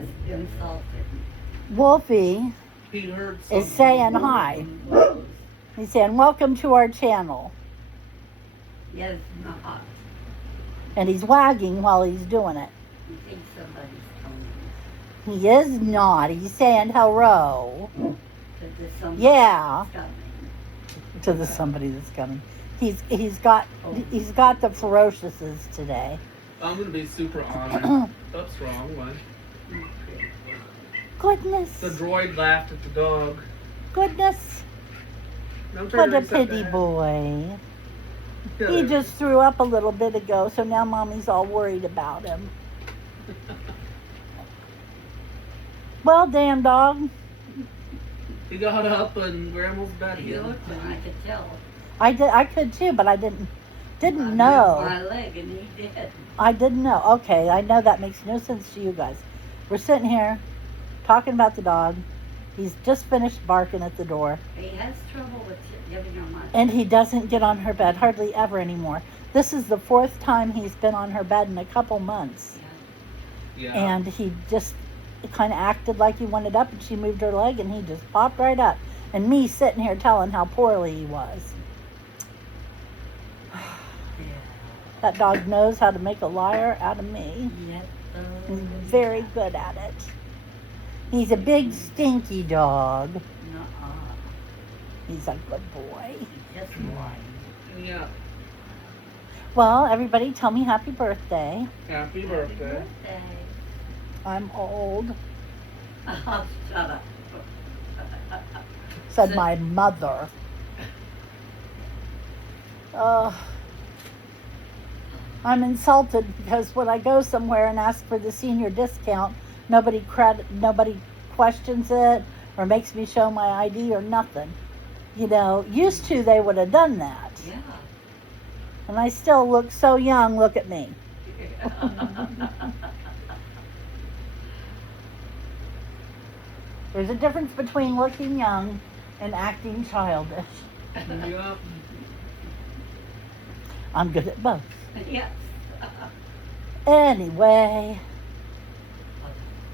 just insulted me. Wolfie He heard is something. saying hi. He's saying, welcome to our channel. Yes, not. And he's wagging while he's doing it. You think somebody's coming He is not. He's saying hello. to the somebody Yeah. coming. To the somebody that's coming. He's got the ferociouses today. I'm gonna be super honest. That's wrong. Why? Goodness. The droid laughed at the dog. Goodness. Don't What turn a upside pity down. boy. Yeah, He just threw up a little bit ago, so now Mommy's all worried about him. Well, damn dog. He got up and Grandma's bed You again. looked and I could tell. I could too, but I didn't I moved know. my leg and he did. I didn't know. Okay, I know that makes no sense to you guys. We're sitting here talking about the dog. He's just finished barking at the door. He has trouble with giving her money. And he doesn't get on her bed hardly ever anymore. This is the 4th time he's been on her bed in a couple months. Yeah. And he just kind of acted like he wanted up, and she moved her leg and he just popped right up. And me sitting here telling how poorly he was. That dog knows how to make a liar out of me. Yep. He's very good at it. He's a big stinky dog. Nuh-uh. He's a good boy. He just lied. Yeah. Well, everybody tell me happy birthday. Happy Happy birthday. birthday. I'm old, Oh, shut up. said my mother. I'm insulted because when I go somewhere and ask for the senior discount, nobody questions it or makes me show my ID or nothing. You know, used to they would have done that. Yeah. And I still look so young, look at me. There's a difference between looking young and acting childish. Yeah. I'm good at both. Yes. Anyway,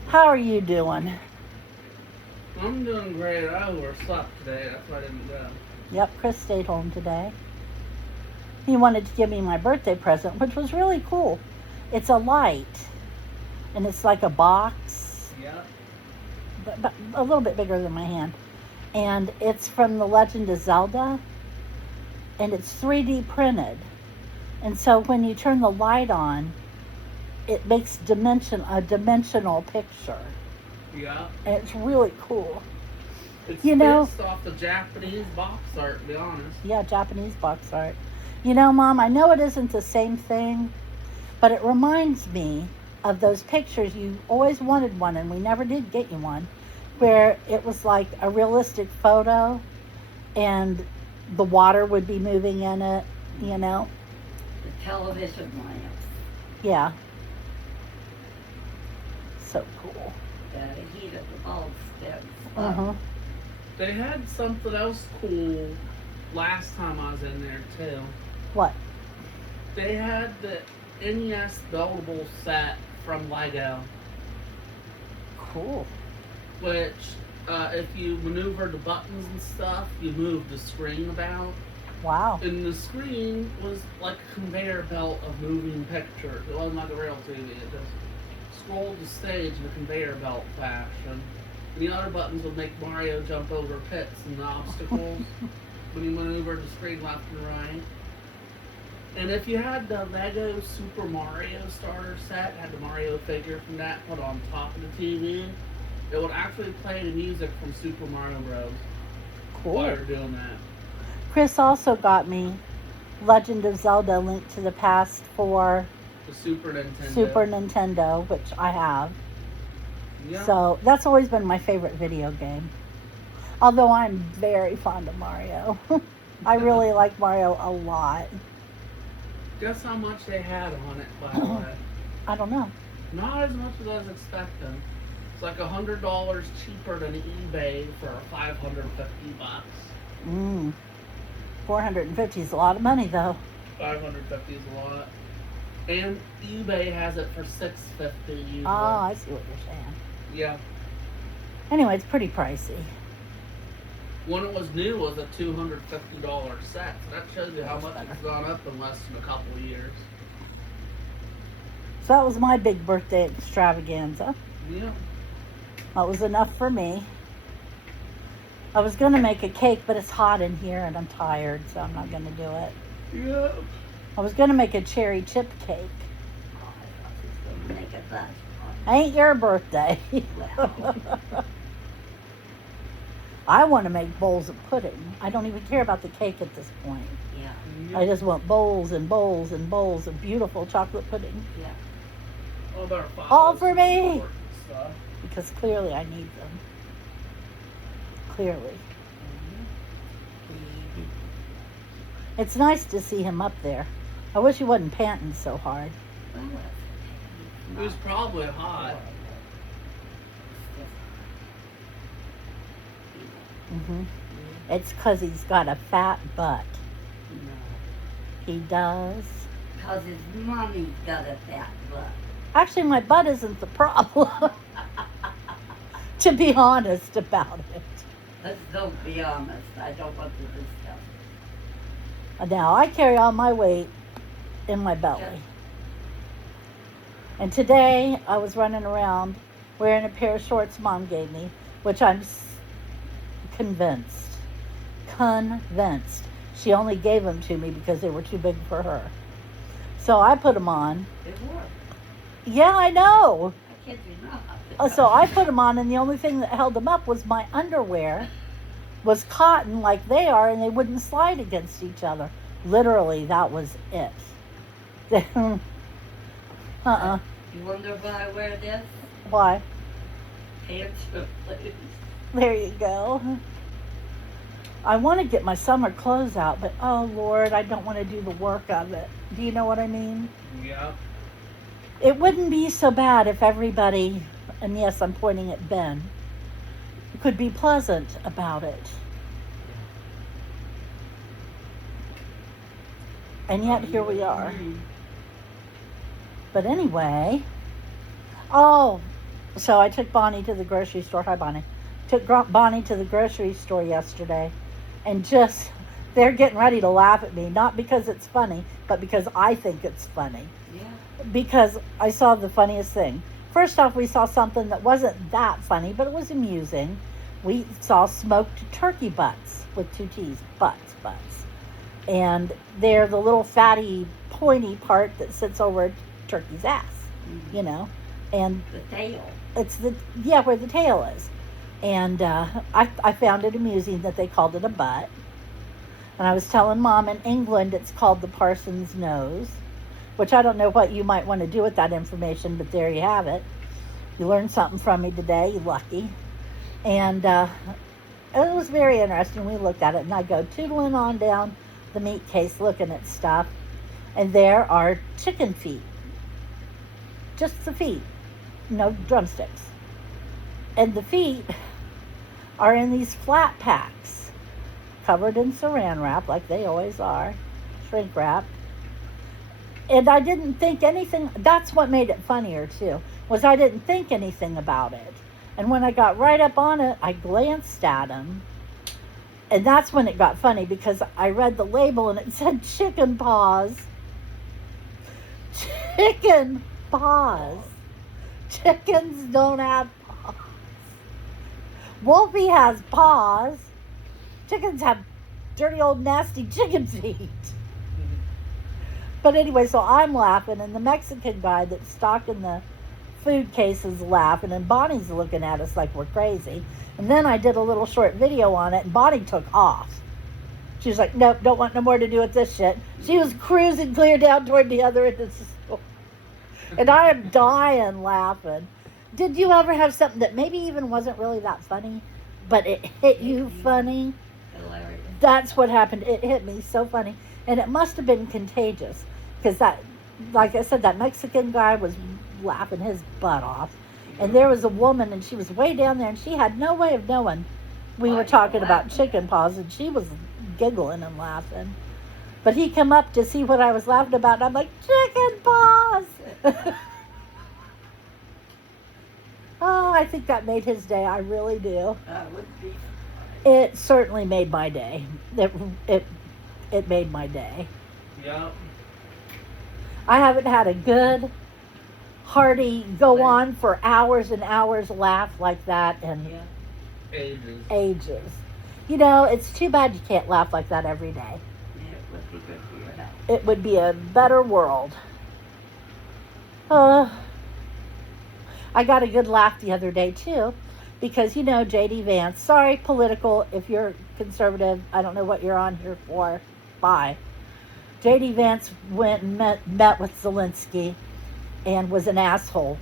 how are you doing? I'm doing great. I overslept today. That's why I didn't go. Yep, Chris stayed home today. He wanted to give me my birthday present, which was really cool. It's a light, and it's like a box, Yeah. but a little bit bigger than my hand. And it's from The Legend of Zelda, and it's 3D printed. And so when you turn the light on, it makes a dimensional picture. Yeah. And it's really cool. It's You know- based off the Japanese box art, to be honest. Yeah, Japanese box art. You know, Mom, I know it isn't the same thing, but it reminds me of those pictures. You always wanted one, and we never did get you one, where it was like a realistic photo, and the water would be moving in it, you know? The television lamps. Yeah. So cool. The heat of the bulb sticks. Uh-huh. They had something else cool last time I was in there, too. What? They had the NES buildable set from Lego, Cool. which, if you maneuver the buttons and stuff, you move the screen about. Wow. And the screen was like a conveyor belt of moving pictures. It wasn't like a real TV. It just scrolled the stage in a conveyor belt fashion. And the other buttons would make Mario jump over pits and obstacles when you maneuvered the screen left and right. And if you had the Lego Super Mario starter set, had the Mario figure from that put on top of the TV, it would actually play the music from Super Mario Bros. While Cool. you're doing that. Chris also got me Legend of Zelda: Link to the Past for The Super Nintendo. Super Nintendo, which I have. Yeah. So that's always been my favorite video game. Although I'm very fond of Mario. I really like Mario a lot. Guess how much they had on it, by the way? I don't know. Not as much as I was expecting. It's like $100 cheaper than eBay for $550. Mm. 450 is a lot of money, though. $550 is a lot. And eBay has it for $650 usually. Oh, I see what you're saying. Yeah. Anyway, it's pretty pricey. When it was new, it was a $250 set. So that shows you how much it's gone up in less than a couple of years. So that was my big birthday extravaganza. Yeah. That was enough for me. I was going to make a cake, but it's hot in here and I'm tired, so I'm not going to do it. Yeah. I was going to make a cherry chip cake. Oh, I thought he was gonna make a bunch. Ain't your birthday. Well. I want to make bowls of pudding. I don't even care about the cake at this point. Yeah, I just want bowls and bowls and bowls of beautiful chocolate pudding. yeah. Oh, better find All those for me. important stuff. Because clearly I need them. Clearly. It's nice to see him up there. I wish he wasn't panting so hard. Well, that's okay. It was probably hot. hmm It's because he's got a fat butt. No. He does. Because his mommy's got a fat butt. Actually, my butt isn't the problem. To be honest about it. Let's don't be honest. I don't want to discuss. Now, I carry all my weight in my belly. And today, I was running around wearing a pair of shorts Mom gave me, which I'm convinced she only gave them to me because they were too big for her. So I put them on. It worked. Yeah, I know. I kid you not. So I put them on, and the only thing that held them up was my underwear was cotton like they are, and they wouldn't slide against each other. Literally, that was it. You wonder why I wear this? Why? Pants to please. There you go. I want to get my summer clothes out, but oh Lord, I don't want to do the work of it. Do you know what I mean? Yeah. It wouldn't be so bad if everybody, and yes, I'm pointing at Ben, could be pleasant about it. And yet here we are. But anyway, so I took Bonnie to the grocery store. Hi, Bonnie. Took Bonnie to the grocery store yesterday, and they're getting ready to laugh at me, not because it's funny, but because I think it's funny. Yeah. Because I saw the funniest thing. First off, we saw something that wasn't that funny, but it was amusing. We saw smoked turkey butts with two T's. Butts. And they're the little fatty, pointy part that sits over a turkey's ass, Mm-hmm. you know. And The tail. it's where the tail is. And I found it amusing that they called it a butt. And I was telling Mom, in England it's called the parson's nose, which I don't know what you might want to do with that information, but there you have it. You learned something from me today, you lucky. And it was very interesting. We looked at it, and I go tootling on down the meat case looking at stuff, and there are chicken feet. Just the feet, no drumsticks. And the feet are in these flat packs, covered in saran wrap, like they always are, shrink wrap. And I didn't think anything, that's what made it funnier too, was I didn't think anything about it. And when I got right up on it, I glanced at them. And that's when it got funny, because I read the label and it said chicken paws. Chicken paws. Chickens don't have paws. Wolfie has paws. Chickens have dirty old nasty chicken feet. But anyway, so I'm laughing, and the Mexican guy that's stocking the food case is laughing, and Bonnie's looking at us like we're crazy. And then I did a little short video on it, and Bonnie took off. She was like, nope, don't want no more to do with this shit. She was cruising clear down toward the other end of the store. And I am dying laughing. Did you ever have something that maybe even wasn't really that funny, but it hit you funny? Hilarious. That's what happened. It hit me so funny. And it must have been contagious, because that, like I said, that Mexican guy was laughing his butt off. And there was a woman, and she was way down there, and she had no way of knowing we were talking about chicken paws, and she was giggling and laughing. But he come up to see what I was laughing about, and I'm like, chicken paws! Oh, I think that made his day. I really do. That would be. It certainly made my day. It made my day. Yep. I haven't had a good, hearty, go Right. on for hours and hours laugh like that in Yeah. Ages. ages. You know, it's too bad you can't laugh like that every day. Yeah, it would be good for your health. It would be a better world. I got a good laugh the other day too, because you know J.D. Vance. Sorry, political. If you're conservative, I don't know what you're on here for. Bye. J.D. Vance went and met with Zelensky, and was an asshole.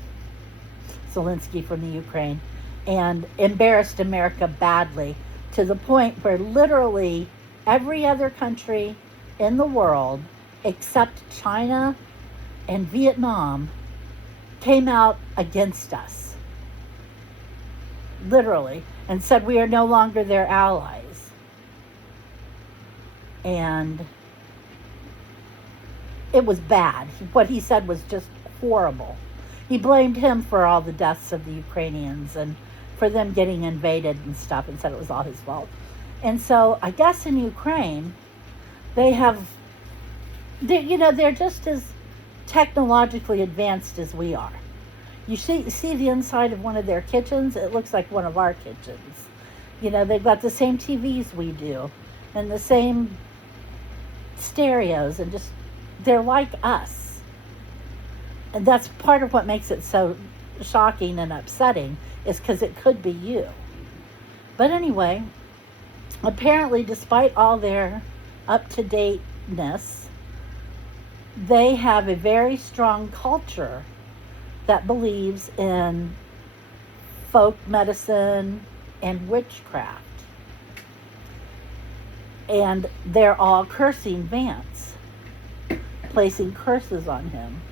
Zelensky from the Ukraine, and embarrassed America badly, to the point where literally every other country in the world except China and Vietnam came out against us. Literally. And said we are no longer their allies. And it was bad. What he said was just horrible. He blamed him for all the deaths of the Ukrainians and for them getting invaded and stuff, and said it was all his fault. And so I guess in Ukraine, they're just as technologically advanced as we are. You see the inside of one of their kitchens, it looks like one of our kitchens. You know, they've got the same TVs we do, and the same stereos, and just, they're like us. And that's part of what makes it so shocking and upsetting, is because it could be you. But anyway, apparently, despite all their up-to-dateness, they have a very strong culture that believes in folk medicine and witchcraft. And they're all cursing Vance, placing curses on him.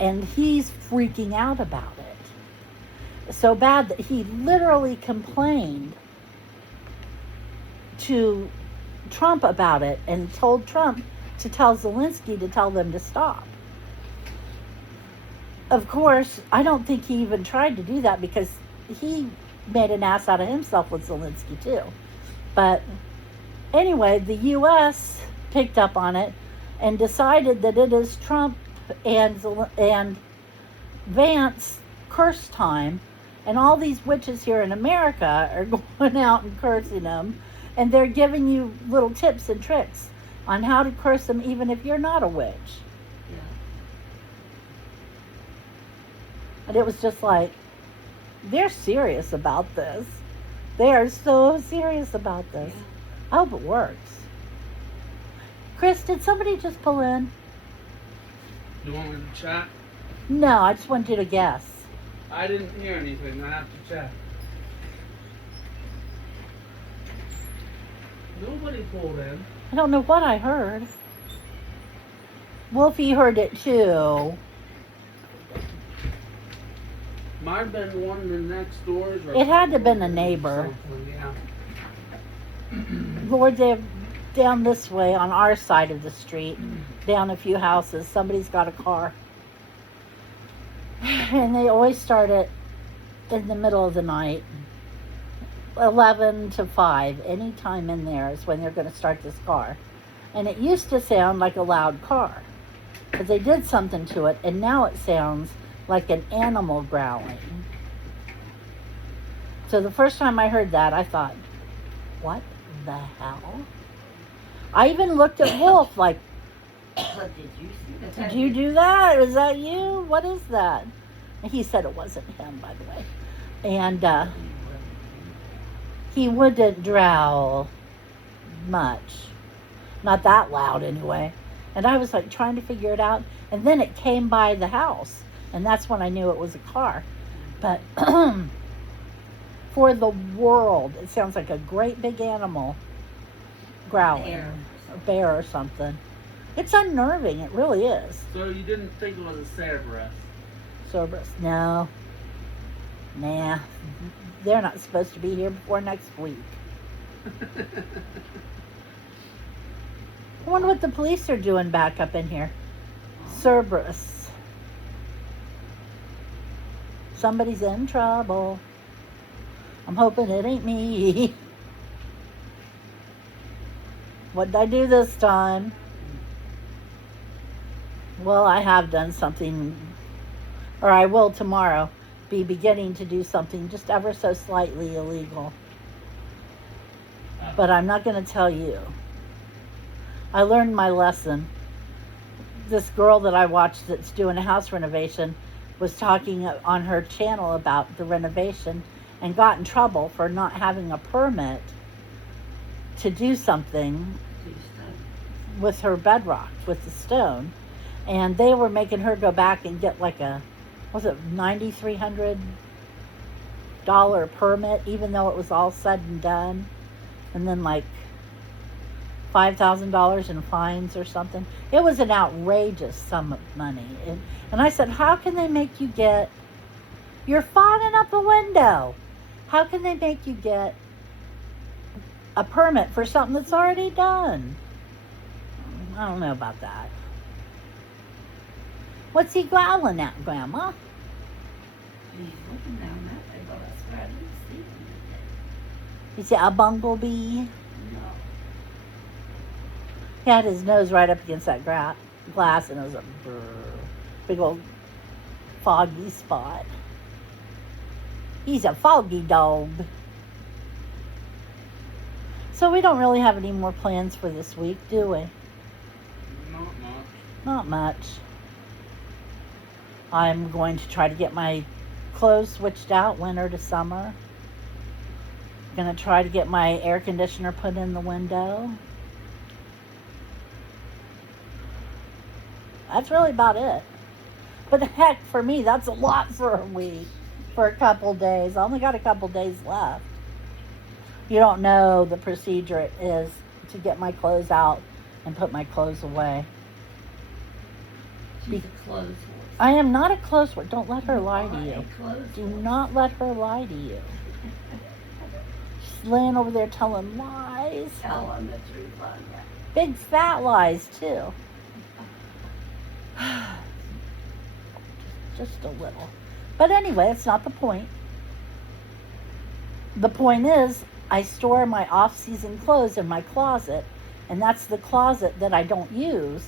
And he's freaking out about it. So bad that he literally complained to Trump about it and told Trump to tell Zelensky to tell them to stop. Of course, I don't think he even tried to do that, because he made an ass out of himself with Zelensky too. But anyway, the U.S. picked up on it and decided that it is Trump and Vance curse time, and all these witches here in America are going out and cursing them, and they're giving you little tips and tricks on how to curse them, even if you're not a witch. Yeah. And it was just like, they're serious about this. They are so serious about this. Yeah. I hope it works. Chris, did somebody just pull in? You want me to check? No, I just want you to guess. I didn't hear anything. I have to check. Nobody pulled in. I don't know what I heard. Wolfie heard it too. Might have been one of the next doors. Or It had to have been a neighbor. something, yeah. Lord, they're down this way on our side of the street, down a few houses. Somebody's got a car. And they always start it in the middle of the night. 11 to 5, any time in there is when they're going to start this car. And it used to sound like a loud car, but they did something to it, and now it sounds like an animal growling. So the first time I heard that, I thought, what the hell? I even looked at Wolf like, But did you see that? did you do that? Is that you? What is that? And he said it wasn't him, by the way. And he wouldn't growl much. Not that loud, anyway. And I was like trying to figure it out. And then it came by the house. And that's when I knew it was a car. But for the world, it sounds like a great big animal growling. Bear. A bear or something. It's unnerving. It really is. So you didn't think it was a Cerberus? Cerberus. No. Nah. They're not supposed to be here before next week. I wonder what the police are doing back up in here. Cerberus. Somebody's in trouble. I'm hoping it ain't me. What did I do this time? Well, I have done something, or I will tomorrow be beginning to do something just ever so slightly illegal. But I'm not going to tell you. I learned my lesson. This girl that I watched that's doing a house renovation was talking on her channel about the renovation and got in trouble for not having a permit to do something with her bedrock, with the stone. And they were making her go back and get like a, was it $9,300 permit, even though it was all said and done. And then like $5,000 in fines or something. It was an outrageous sum of money. And I said, how can they make you get, you're fogging up a window. How can they make you get a permit for something that's already done? I don't know about that. What's he growling at, Grandma? He's looking down that way, but that's where I didn't see him. Is it a bumblebee? No. He had his nose right up against that glass, and it was a big old foggy spot. He's a foggy dog. So we don't really have any more plans for this week, do we? Not much. Not much. I'm going to try to get my clothes switched out winter to summer. Going to try to get my air conditioner put in the window. That's really about it. But heck, for me, that's a lot for a week, for a couple days. I only got a couple days left. You don't know the procedure it is to get my clothes out and put my clothes away. She's a clothes horse. I am not a clothes horse. Don't let her lie to you. A clothes Do horse. not let her lie to you. She's laying over there telling lies. Tell him the truth on that. Big fat lies, too. Just a little. But anyway, it's not the point. The point is, I store my off-season clothes in my closet, and that's the closet that I don't use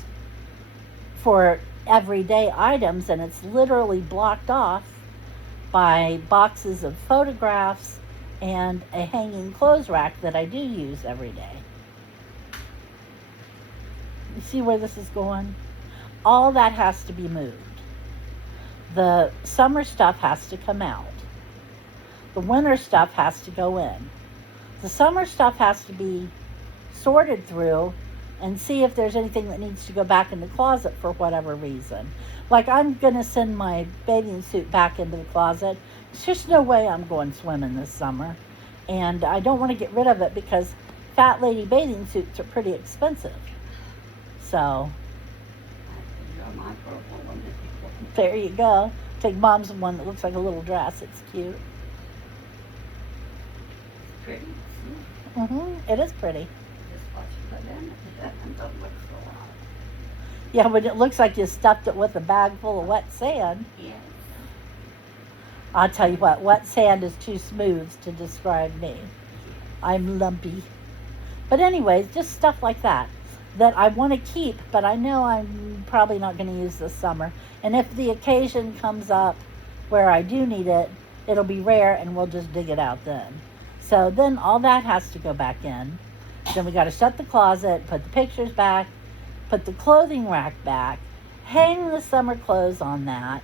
for everyday items, and it's literally blocked off by boxes of photographs and a hanging clothes rack that I do use every day. You see where this is going? All that has to be moved. The summer stuff has to come out. The winter stuff has to go in. The summer stuff has to be sorted through and see if there's anything that needs to go back in the closet for whatever reason. Like, I'm going to send my bathing suit back into the closet. There's just no way I'm going swimming this summer. And I don't want to get rid of it because fat lady bathing suits are pretty expensive. So, You're my purple one. there you go. Take Mom's one that looks like a little dress. It's cute. Pretty. It is pretty. Just what you put in it. It don't look so hot. Yeah, but it looks like you stuffed it with a bag full of wet sand. Yes. I'll tell you what, wet sand is too smooth to describe me. I'm lumpy. But anyways, just stuff like that I want to keep, but I know I'm probably not going to use this summer. And if the occasion comes up where I do need it, it'll be rare and we'll just dig it out then. So then all that has to go back in. Then we got to shut the closet, put the pictures back, put the clothing rack back, hang the summer clothes on that.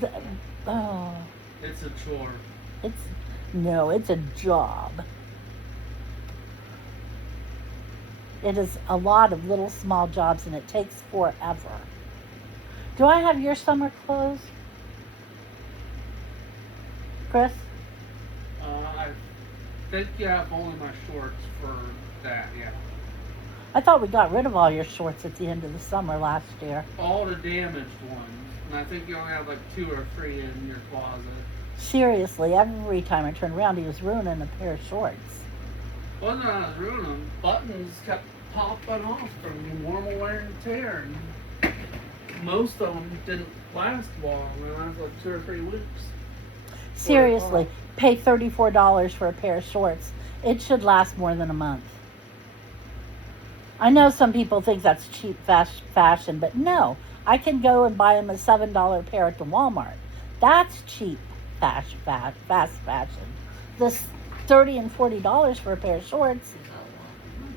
It's a chore. It's a job. It is a lot of little small jobs and it takes forever. Do I have your summer clothes? Chris? I think you have only my shorts for that, yeah. I thought we got rid of all your shorts at the end of the summer last year. All the damaged ones. And I think you only have like 2 or 3 in your closet. Seriously, every time I turned around, he was ruining a pair of shorts. Wasn't that I was ruining them. Buttons kept popping off from normal wear and tear. And most of them didn't last long. They lasted like 2 or 3 weeks. Seriously, pay $34 for a pair of shorts. It should last more than a month. I know some people think that's cheap fashion, but no. I can go and buy them a $7 pair at the Walmart. That's cheap fast fashion. This $30 and $40 for a pair of shorts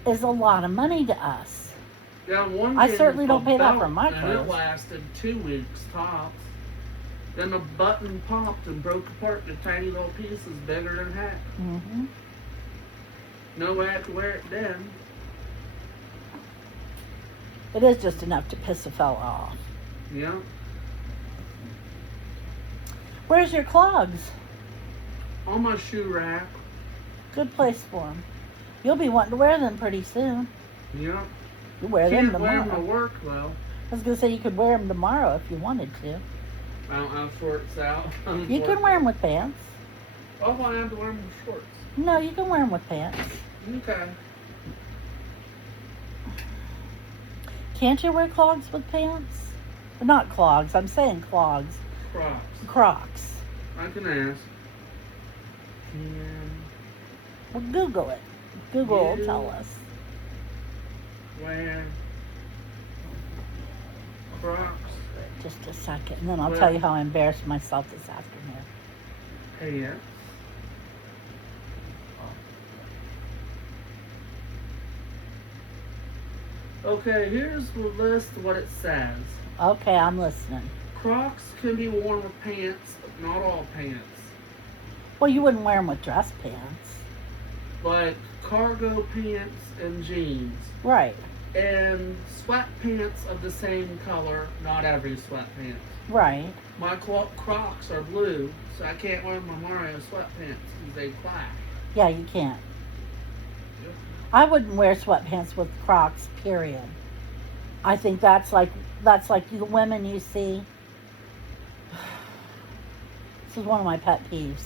is a lot of money to us. Yeah, one I came certainly in don't pay that belt, for my and clothes. it lasted 2 weeks tops. Then the button popped and broke apart into tiny little pieces bigger than a hat. Mm-hmm. No way I could wear it then. It is just enough to piss a fella off. Yeah. Where's your clogs? On my shoe rack. Good place for them. You'll be wanting to wear them pretty soon. Yeah. You wear them Can't wear tomorrow. them to work though. I was going to say you could wear them tomorrow if you wanted to. I don't have shorts out. You can wear them with pants. Oh, I have to wear them with shorts. No, you can wear them with pants. Okay. Can't you wear clogs with pants? Not clogs, I'm saying clogs. Crocs. Crocs. I can ask. Well, Google it. Google will You- tell us. Wear Crocs. Just a second, and then I'll Well- tell you how I embarrassed myself this afternoon. Hey, yeah. Okay, here's the list of what it says. Okay, I'm listening. Crocs can be worn with pants, but not all pants. Well, you wouldn't wear them with dress pants. Like cargo pants and jeans. Right, And sweatpants of the same color, not every sweatpants. right. My Crocs are blue, so I can't wear my Mario sweatpants because they clash. Yeah, you can't. Yep. I wouldn't wear sweatpants with Crocs, period. I think that's like you women you see. This is one of my pet peeves.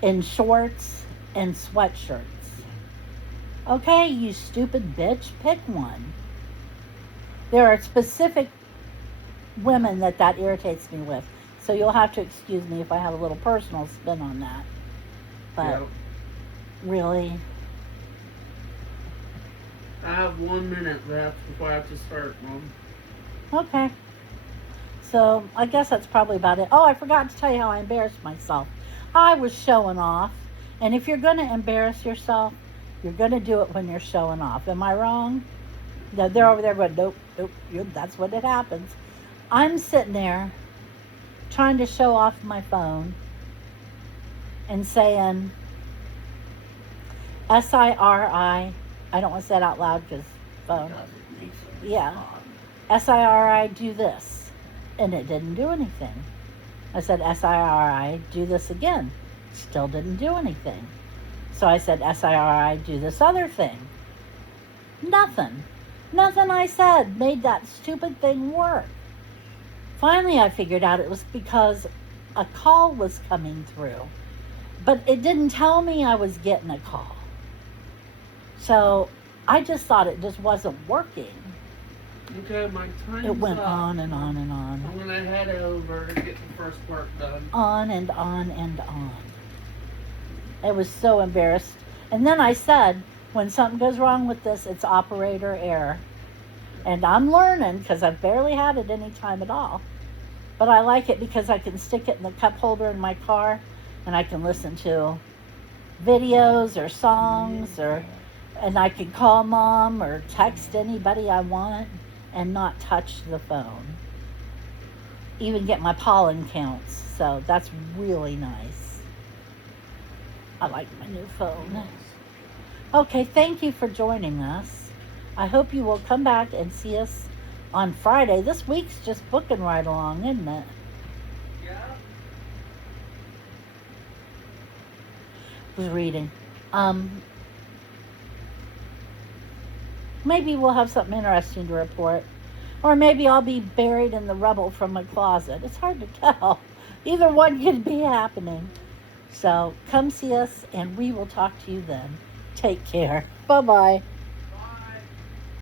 In shorts and sweatshirts. Okay, you stupid bitch, pick one. There are specific women that irritates me with. So you'll have to excuse me if I have a little personal spin on that. But Yep. really, I have 1 minute left before I have to start, Mom. okay. So I guess that's probably about it. Oh, I forgot to tell you how I embarrassed myself. I was showing off. And if you're going to embarrass yourself, you're going to do it when you're showing off. Am I wrong? No, they're over there going, nope, that's when it happens. I'm sitting there trying to show off my phone and saying SIRI. I don't want to say it out loud because phone. Because it makes it Yeah. respond. SIRI, do this. And it didn't do anything. I said, SIRI, do this again. Still didn't do anything. So I said, SIRI, do this other thing. Nothing. Nothing I said made that stupid thing work. Finally, I figured out it was because a call was coming through. But it didn't tell me I was getting a call. So I just thought it just wasn't working. Okay, my time's It went up. on and on and on. I'm gonna head over to get the first part done. On and on and on. I was so embarrassed. And then I said, when something goes wrong with this, it's operator error. And I'm learning because I've barely had it any time at all. But I like it because I can stick it in the cup holder in my car and I can listen to videos or songs and I can call mom or text anybody I want and not touch the phone. Even get my pollen counts. So that's really nice. I like my new phone. Okay, thank you for joining us. I hope you will come back and see us on Friday. This week's just booking right along, isn't it? Yeah. Was reading. Maybe we'll have something interesting to report. Or maybe I'll be buried in the rubble from my closet. It's hard to tell. Either one could be happening. So come see us and we will talk to you then. Take care. Bye-bye.